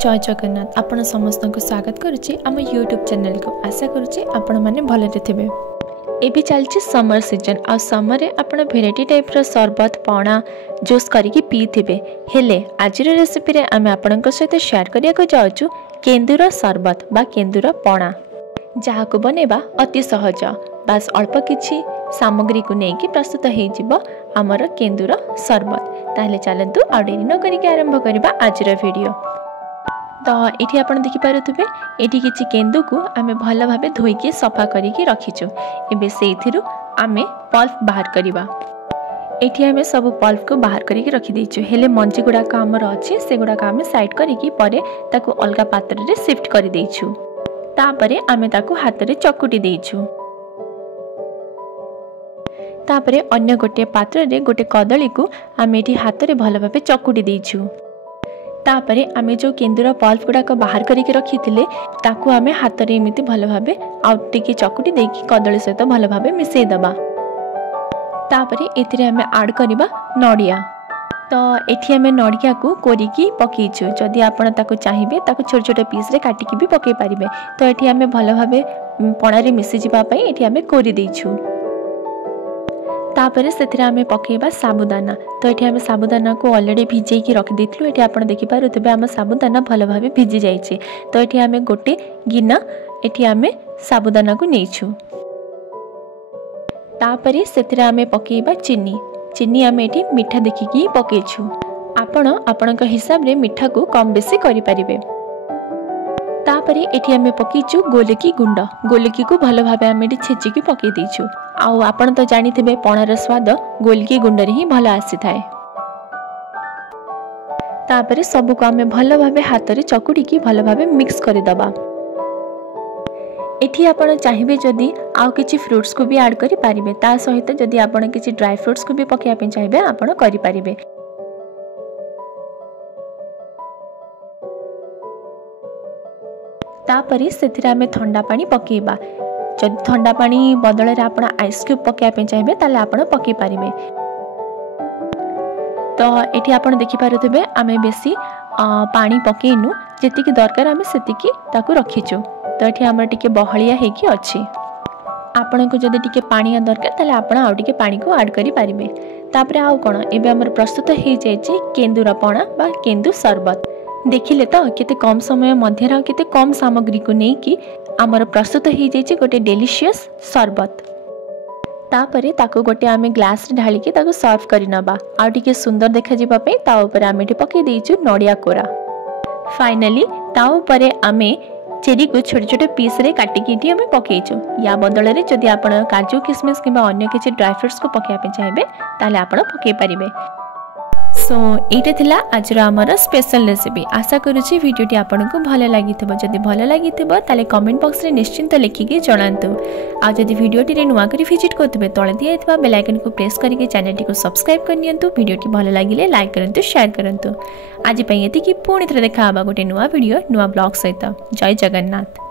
जय जगन्नाथ आपण समस्त को स्वागत करुच्ची आम यूट्यूब चैनल को आशा करुच्ची आपण मैंने भलरे थे एबी चलती समर सीजन आ समर रे आपण भेराइटी टाइप रो शरबत पणा जूस करके पीथिबे हेले आज रेसिपी रे आम आपण सहित शेयर करिया को जाउछु केंदुर शरबत बा केंदुर पणा जहाँ को बनेबा अति सहज बास अल्प किछि सामग्री को लेकिन प्रस्तुत हो आमर केंदुर शरबत ताहले चलतु आ डेरी न करिके आरंभ करबा आजर वीडियो। तो ये आप देखिपे ये किसी केंदु को आम भल भाव धोईकी सफा करके रखीचु एबे से आम पल्प बाहर करवा एठी आम सब पल्प को बाहर करके रखीदेचु हेले मंजी गुड़ाक आमर अच्छे से गुड़ाक आम साइड करके परे ताकू अलगा पात्र रे शिफ्ट कर देइछु तापरे आमे ताकू हाथ रे चकुटी देइछु तापरे अन्य गोटे पात्र रे गोटे कदली को आम एठी हाथ रे भल भाव चकुटी देइछु तापरे आमे जो केंदुर पल्प गुड़ाक बाहर करके रखी ताकू आमे हाथ रे एमिति भल भाव आउट टिके चकुटी देकी कदली सहित भल भाव मिसई दबा तापरे एथिरे आमे ऐड करबा नडिया तो एठी आमे नडिया को कोरिकी पकेइछु जदि आपण ताकू चाहिबे ताकू छोट छोट पीस रे काटिकी भी पकेइ पारिबे तो एठी आमे भल भाव पणा रे मिसि जिबा पई एठी आमे कोरि देइछु तापरे सेथिरे आमे पकेइबा साबुदाना तो एठी आमे साबुदाना को ऑलरेडी भिजेई की रख देथिलु एठी आपण देखि पारुथबे आम साबुदाना भल भाबे भिजी जाइछि तो एठी आमे गोटे गिना एठी आमे साबुदाना को नेइछु तापरे सेथिरे आमे पकेइबा चीनी आमे एठी मीठा देखिकी पकेइछु आपण आपणक हिसाब रे मीठा को कम बेसी करि परिबे तापरे एठी आमे पकेइछु गोलकी को भल भाबे आमे एठी छेचिकी पकेइ देइछु आउ आपण तो जानि थिबे पणार स्वाद गोलकी गुंड रे ही भल आसी थाए तापरे सब को आमे भल भाबे हाथ रे चकुडी की भल भाबे मिक्स करि दबा एठी आपण चाहिबे जदी आउ किछि फ्रूट्स को भी ऐड करि पारिबे ता सहित जदी आपण किछि ड्राई फ्रूट्स को भी पकेया पे चाहिबे आपण करि पारिबे तापरे सेथिरा में ठंडा पानी पकेइबा जदि ठंडा पानी बदल रे आपण आइस क्यूब पकेया पे चाहिबे ताले आपण पकेइ पारिबे तो एठी आपण देखि पारुथबे आमे बेसी पानी पकेइनु जेतिकी दरकार आमे सेतिकी ताकू रखिचु तो ये आम टे बहलिया होगी अच्छी आपण को जब टे पानी दरकार ताले आपण आउ टे पानी को ऐड करि पारिबे तापरे आउ कोन एबे हमर प्रस्तुत हो जाए केंदुर पणा बा केंदु शरबत देखिले तो केते कम समय मध्य केते कम सामग्री को नेकी आमर प्रस्तुत हो जाए गोटे डेलीशियस शरबत तापरे ताको गोटे आमे ग्लास रे ढाली के ताको सर्व करि नबा आउ टे सुंदर देखा जिबा पे ता ऊपर आमे टे पके देइछु नडिया कोरा फाइनली ता ऊपर आमे चेरी को छोटे छोटे पीस रे काटिकी हमें पकेइछु या बदल रे जदि आपण काजू किशमिश किबा अन्य किछि ड्राई फ्रूट्स को पकेया पे चाहिबे ताले आपण पकेइ पारिबे सो एटा थिला आजर हमर स्पेशल रेसिपी आशा करूछि वीडियोटी आपनको भलो लागिथिबो जदि भलो लागिथिबो ताले कमेंट बॉक्स रे निश्चिंत लिखिके जणांतु आ जदि वीडियोटी रे नुवा करी विजिट करथिबे तळे दियैथबा बेल आइकन को प्रेस करके चैनल को सब्सक्राइब करनियंतु वीडियोटी भलो लागिले लाइक करंतु शेयर करंतु आज पई एति कि पुणी थरे देखा बा गोटे नुवा वीडियो नुवा ब्लॉग सहित जय जगन्नाथ।